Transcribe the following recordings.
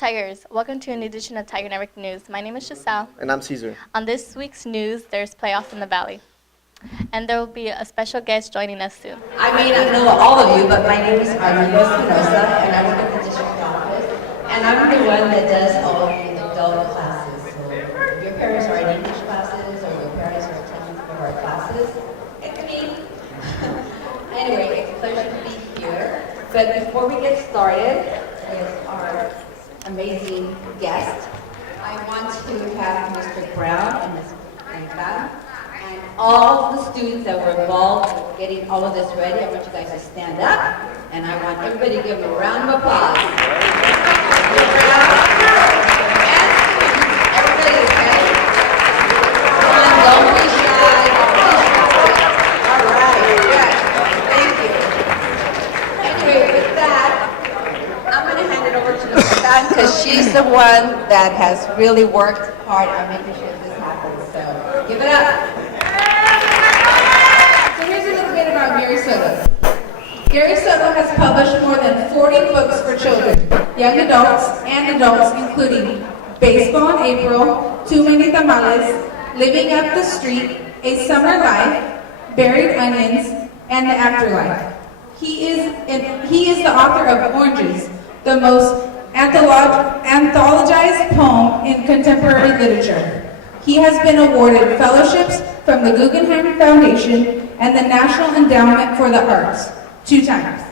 Tigers, welcome to a new edition of Tiger Network News. My name is GISSEL. And I'm Caesar. On this week's news, there's playoffs in the Valley. And there will be a special guest joining us soon. I may not know all of you, but my name is Armando Espinosa, and I work at the district office. And I'm the one that does all the adult classes. So if your parents are in English classes, or your parents are attending some of our classes, it's me. Anyway, it's a pleasure to be here. But before we get started with our amazing guest, I want to have Mr. Brown and Ms. Blanca and all the students that were involved with getting all of this ready. I want you guys to stand up, and I want everybody to give them a round of applause. Everybody is ready. Come on, don't be shy. All right, good. Thank you. Anyway, with that, I'm going to hand it over to Ms. Tan, because she's the one that has really worked hard on making sure this happens. So give it up. So here's a little bit about Gary Soto. Gary Soto has published more than 40 books for children, young adults, and adults, including Baseball in April, Too Many Tamales, Living Up the Street, A Summer Life, Buried Onions, and The Afterlife. He is the author of Oranges, the most anthologized poem in contemporary literature. He has been awarded fellowships from the Guggenheim Foundation and the National Endowment for the Arts 2 times.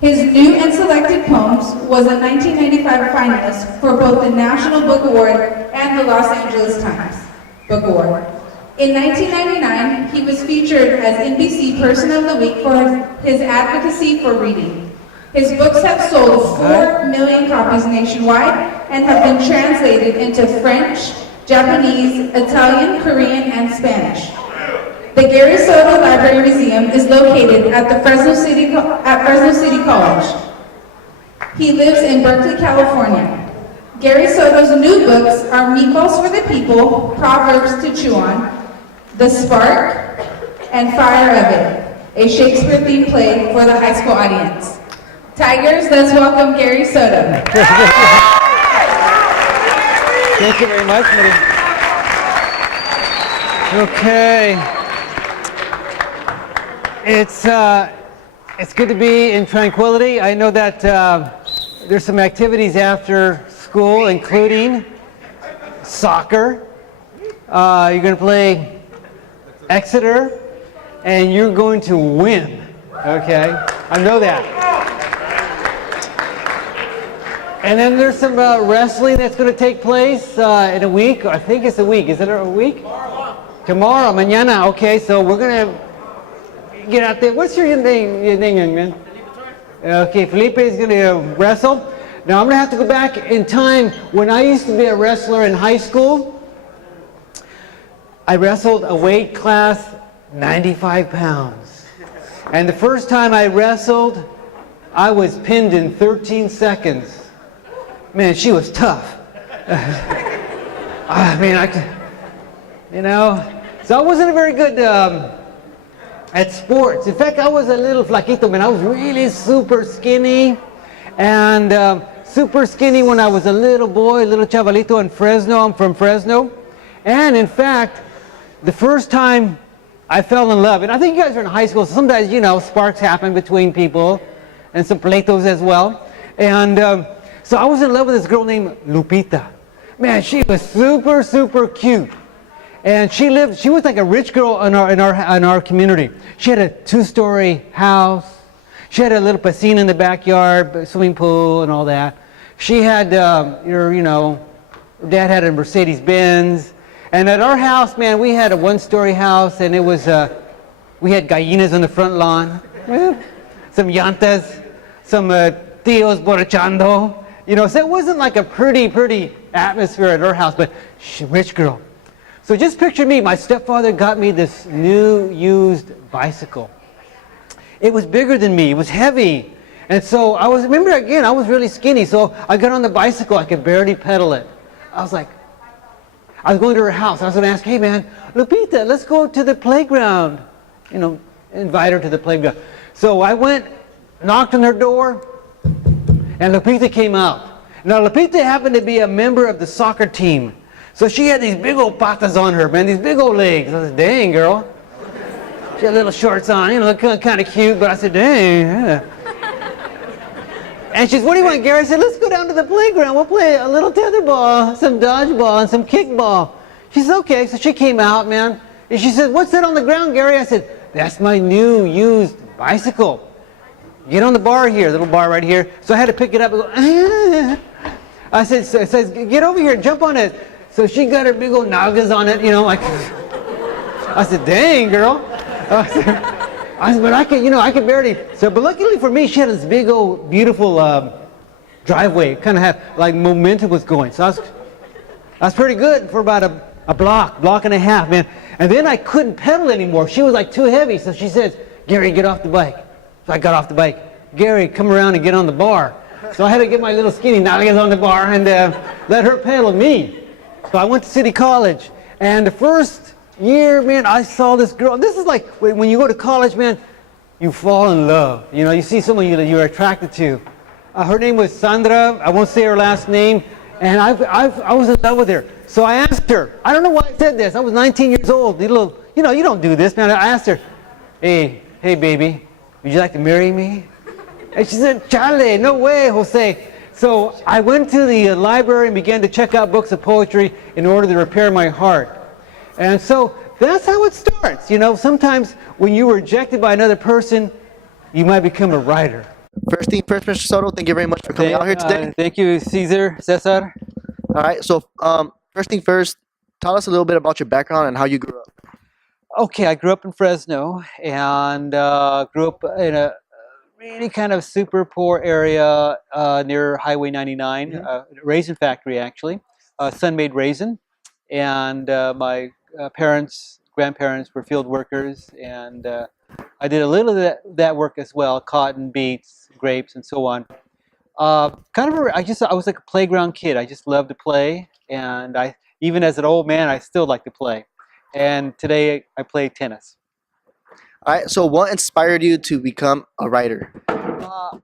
His New and Selected Poems was a 1995 finalist for both the National Book Award and the Los Angeles Times Book Award. In 1999, he was featured as NBC Person of the Week for his advocacy for reading. His books have sold 4 million copies nationwide and have been translated into French, Japanese, Italian, Korean, and Spanish. The Gary Soto Library Museum is located at the Fresno City College. He lives in Berkeley, California. Gary Soto's new books are Meatballs for the People, Proverbs to Chew On, The Spark, and Fire of It, a Shakespeare-themed play for the high school audience. Tigers, let's welcome Gary Soto. Thank you very much, Maria. Okay. It's good to be in Tranquility. I know that there's some activities after school, including soccer. You're going to play Exeter, and you're going to win. Okay, I know that. And then there's some wrestling that's going to take place in a week. I think it's a week. Is it a week? Tomorrow, mañana. Okay, so we're going to get out there. What's your name, young man? Okay, Felipe is going to wrestle. Now I'm going to have to go back in time. When I used to be a wrestler in high school, I wrestled a weight class 95 pounds. And the first time I wrestled, I was pinned in 13 seconds. Man, she was tough. I mean, so I wasn't very good at sports. In fact, I was a little flaquito, man. I was really super skinny, and super skinny when I was a little boy, little chavalito in Fresno. I'm from Fresno. And in fact, the first time I fell in love, and I think you guys are in high school, so sometimes, sparks happen between people, and some pleitos as well. And so I was in love with this girl named Lupita. Man, she was super, super cute. And she was like a rich girl in our community. She had a 2-story house. She had a little piscine in the backyard, swimming pool and all that. She had, her dad had a Mercedes Benz. And at our house, man, we had a 1-story house, and it was, we had gallinas on the front lawn, some llantas, some tios borrachando. So it wasn't like a pretty atmosphere at our house, but she's a rich girl. So just picture me, my stepfather got me this new used bicycle. It was bigger than me, it was heavy. And so I was really skinny, so I got on the bicycle, I could barely pedal it. I was going to her house, I was going to ask, hey man, Lupita, let's go to the playground. Invite her to the playground. So I went, knocked on her door, and Lupita came out. Now, Lupita happened to be a member of the soccer team. So she had these big old patas on her, man, these big old legs. I said, dang, girl. She had little shorts on, you know, kind of cute, but I said, dang, yeah. And she said, what do you want, Gary? I said, let's go down to the playground. We'll play a little tetherball, some dodgeball, and some kickball. She said, okay. So she came out, man. And she said, what's that on the ground, Gary? I said, that's my new used bicycle. Get on the bar here, little bar right here. So I had to pick it up and go, ah. I said, get over here, jump on it. So she got her big old nagas on it, you know, like, I said, dang, girl. I said, but I could barely. So, but luckily for me, she had this big old, beautiful driveway. Kind of had, like, momentum was going. So I was pretty good for about a block and a half, man. And then I couldn't pedal anymore. She was like too heavy. So she says, Gary, get off the bike. So I got off the bike. Gary, come around and get on the bar. So I had to get my little skinny nalgas on the bar and let her pedal me. So I went to City College. And the first year, man, I saw this girl. This is like when you go to college, man, you fall in love. You know, you see someone you're attracted to. Her name was Sandra. I won't say her last name. And I was in love with her. So I asked her. I don't know why I said this. I was 19 years old. You know, you don't do this, man. I asked her, hey, baby, would you like to marry me? And she said, chale, no way, Jose. So I went to the library and began to check out books of poetry in order to repair my heart. And so that's how it starts. You know, sometimes when you were rejected by another person, you might become a writer. First thing first, Mr. Soto, thank you very much for coming out here today. Thank you, Cesar. All right, so first thing first, tell us a little bit about your background and how you grew up. Okay, I grew up in Fresno and grew up in a really kind of super poor area near Highway 99, raisin factory actually, Sun-made raisin. And my grandparents were field workers, and I did a little of that work as well, cotton, beets, grapes, and so on. I was like a playground kid. I just loved to play, and even as an old man, I still like to play. And today I play tennis. All right, so what inspired you to become a writer?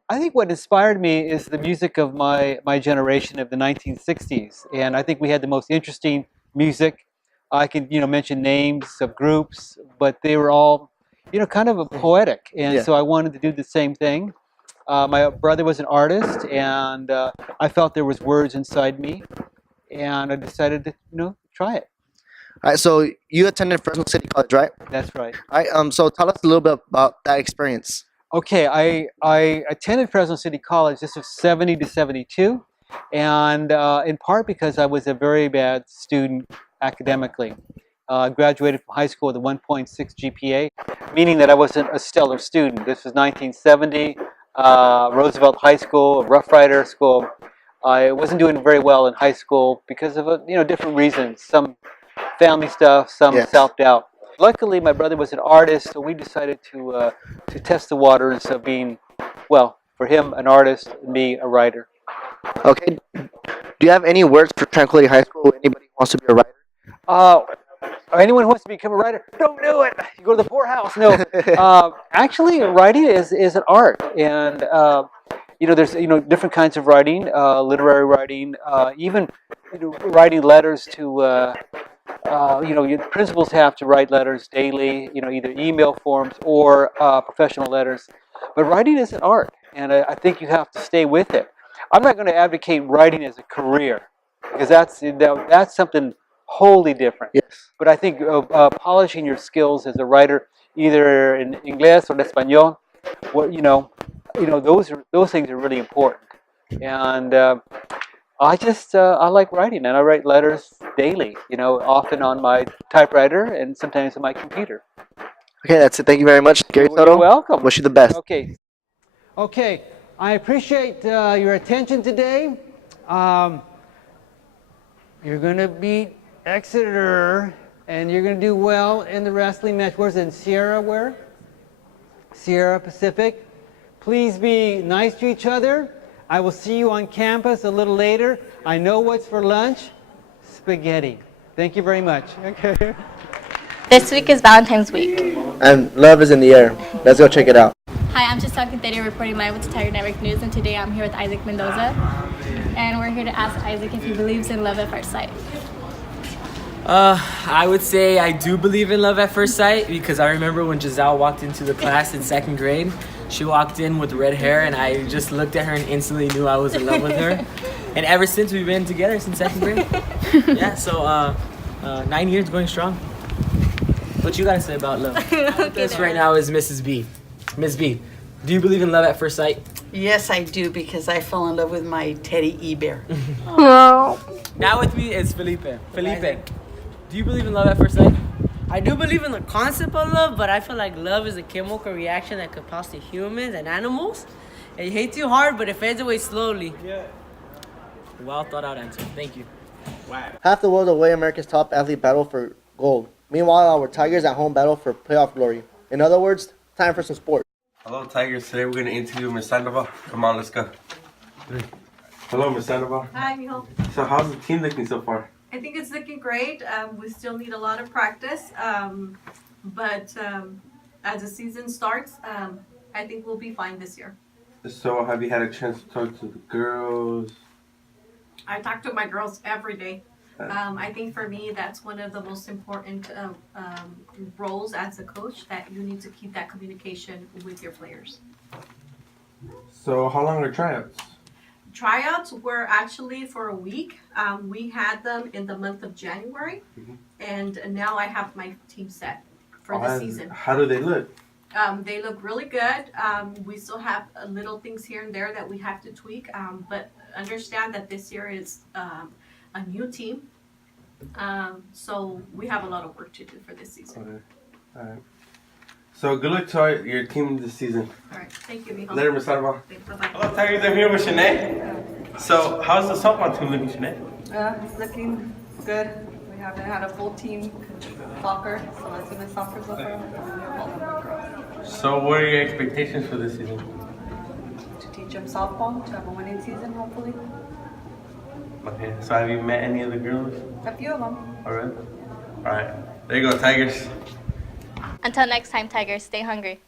I think what inspired me is the music of my generation of the 1960s, and I think we had the most interesting music. I can mention names of groups, but they were all kind of poetic, and so I wanted to do the same thing. My brother was an artist, and I felt there was words inside me, and I decided to try it. All right, so you attended Fresno City College, right? That's right. All right, so tell us a little bit about that experience. Okay, I attended Fresno City College. This was 70 to 72, and in part because I was a very bad student academically. I graduated from high school with a 1.6 GPA, meaning that I wasn't a stellar student. This was 1970, Roosevelt High School, a Rough Rider school. I wasn't doing very well in high school because of different reasons. Some family stuff, some self-doubt. Luckily, my brother was an artist, so we decided to test the waters of being, well, for him, an artist, and me, a writer. Okay. Do you have any words for Tranquility High School? Anybody who wants to be a writer? Anyone who wants to become a writer, don't do it. You go to the poorhouse. No. Actually, writing is an art, and there's different kinds of writing, literary writing, even writing letters to. Principals have to write letters daily, either email forms or professional letters. But writing is an art, and I think you have to stay with it. I'm not going to advocate writing as a career, because that's something wholly different. Yes. But I think polishing your skills as a writer, either in English or Español, those things are really important. And I like writing, and I write letters daily, often on my typewriter and sometimes on my computer. Okay, that's it. Thank you very much, Gary Soto. You're welcome. Wish you the best. Okay. Okay, I appreciate your attention today. You're going to beat Exeter, and you're going to do well in the wrestling match. Where's it? In Sierra, where? Sierra Pacific. Please be nice to each other. I will see you on campus a little later. I know what's for lunch. Spaghetti. Thank you very much. Okay. This week is Valentine's Week. And love is in the air. Let's go check it out. Hi, I'm Chisaki Tere reporting live with the Tiger Network News, and today I'm here with Isaac Mendoza. and we're here to ask Isaac if he believes in love at first sight. I would say I do believe in love at first sight because I remember when Giselle walked into the class in 2nd grade. She walked in with red hair and I just looked at her and instantly knew I was in love with her. And ever since, we've been together since 2nd grade. Yeah, so 9 years going strong. What you gotta say about love? This right now is Mrs. B. Miss B, do you believe in love at first sight? Yes, I do, because I fell in love with my teddy e-bear. Now with me is Felipe. Felipe, do you believe in love at first sight? I do believe in the concept of love, but I feel like love is a chemical reaction that could pass to humans and animals. It hates you hard, but it fades away slowly. Yeah. Well thought out answer. Thank you. Wow. Half the world away, America's top athlete battle for gold. Meanwhile, our Tigers at home battle for playoff glory. In other words, time for some sport. Hello, Tigers. Today we're going to interview Miss Sandoval. Come on, let's go. Hello, Miss Sandoval. Hi, Mijo. So how's the team looking so far? I think it's looking great. We still need a lot of practice, but as the season starts, I think we'll be fine this year. So have you had a chance to talk to the girls? I talk to my girls every day. I think for me, that's one of the most important roles as a coach, that you need to keep that communication with your players. So how long are tryouts? Tryouts were actually for a week. We had them in the month of January, and now I have my team set for the season. How do they look? They look really good. We still have little things here and there that we have to tweak, but understand that this year is a new team. So we have a lot of work to do for this season. Okay. All right. So good luck to your team this season. All right. Thank you, Mijo. Later, Miss Sandoval. Bye-bye. Hello, Tigers. I'm here with Shanae. So how's the softball team looking, Shanae? It's looking good. We haven't had a full team soccer, so as soon as soccer's over, we have all the girls. So what are your expectations for this season? To teach them softball, to have a winning season, hopefully. Okay. So have you met any of the girls? A few of them. All right. All right. There you go, Tigers. Until next time, Tigers, stay hungry.